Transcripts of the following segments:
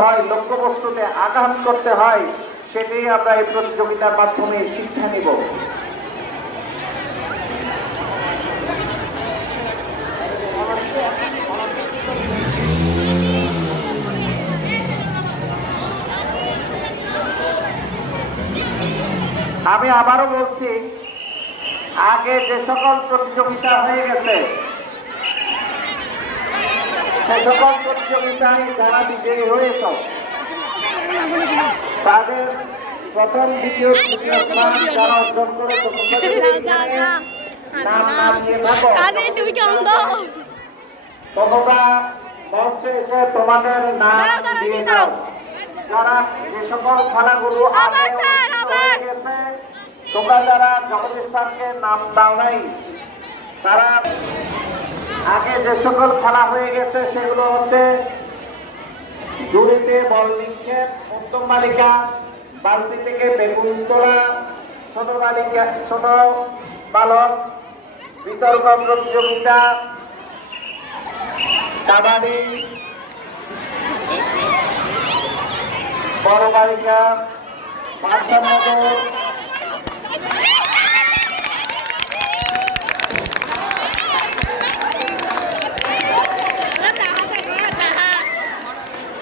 হয়, লক্ষ্যবস্তুতে আঘাত করতে হয়, সেটাই আমরা এই প্রতিযোগিতার মাধ্যমে শিক্ষা নিব। আমি আবারও বলছি, আগে যে সকল প্রতিযোগিতা হয়ে গেছে সকল প্রতিযোগিতায় যারা বিজয়ী হয়েছ তাদের প্রথম দ্বিতীয় তৃতীয় স্থান যারা অর্জন করে তোমরা নাম থাকো। মঞ্চে এসে তোমাদের নাম দিয়ে। দাও। যারা যে সকল গেছে, তোমরা যারা জগদীশ স্যারকে নাম দাও নাই তারা আগে যে সকল খেলা হয়ে গেছে, সেগুলো হচ্ছে জুড়িতে বল নিক্ষেপ, উত্তম বালিকা বালতি থেকে বেগুন তোলা, ছোট বালিকা ছোট বালক, বিতর্ক প্রতিযোগিতা, কাবাডি, বড় বালিকা বাচ্চানগর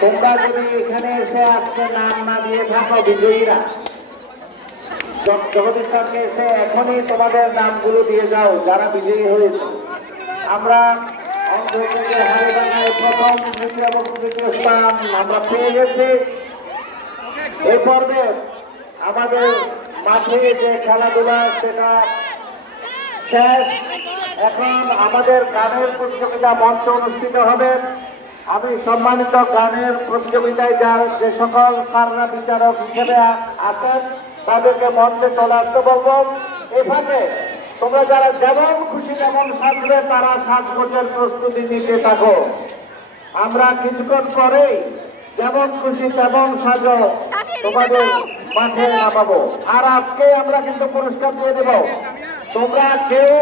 তোমরা যদি এখানে এসে আজকে নাম না দিয়ে থাকো, বিজয়ীরা। জগদীশ এসে এখনই তোমাদের নামগুলো দিয়ে যাও, যারা বিজয়ী হয়েছে। আমরা পেয়ে গেছি। আমাদের মাঠে যে খেলাধুলা, সেটা শেষ। এখন আমাদের গানের প্রতিযোগিতা মঞ্চ অনুষ্ঠিত হবে। আমি সম্মানিত গানের প্রতিযোগিতায় যার যে সকল সাররা বিচারক হিসেবে আছেন তাদেরকে মঞ্চে চলে আসতে বলব। এভাবে তোমরা যারা যেমন খুশি তেমন সাজবে তারা সাজগোজের প্রস্তুতি নিতে থাকো। আমরা কিছুক্ষণ পরেই যেমন খুশি তেমন সাজো তোমাদের মাঠে নামাবো। আর আজকে আমরা কিন্তু পুরস্কার দিয়ে দেবো। তোমরা কেউ